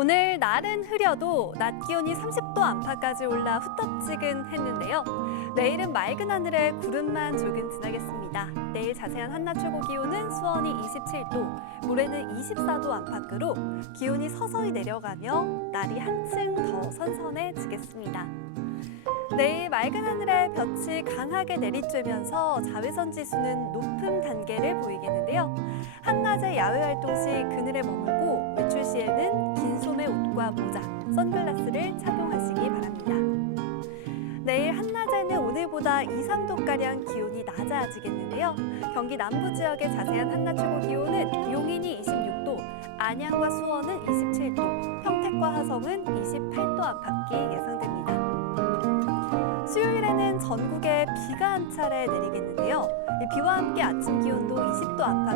오늘 날은 흐려도 낮 기온이 30도 안팎까지 올라 후텁지근했는데요. 내일은 맑은 하늘에 구름만 조금 드나겠습니다. 내일 자세한 한낮 최고 기온은 수원이 27도, 모레는 24도 안팎으로 기온이 서서히 내려가며 날이 한층 더 선선해지겠습니다. 내일 맑은 하늘에 볕이 강하게 내리쬐면서 자외선 지수는 높은 단계를 보이겠는데요. 한낮에 야외 활동 시 그늘에 긴 옷과 모자, 선글라스를 착용하시기 바랍니다. 내일 한낮에는 오늘보다 2, 3도가량 기온이 낮아지겠는데요. 경기 남부 지역의 자세한 한낮 최고 기온은 용인이 26도, 안양과 수원은 27도, 평택과 하성은 28도 안팎이 예상됩니다. 수요일에는 전국에 비가 한 차례 내리겠는데요. 이 비와 함께 아침 기온도 20도 안팎으로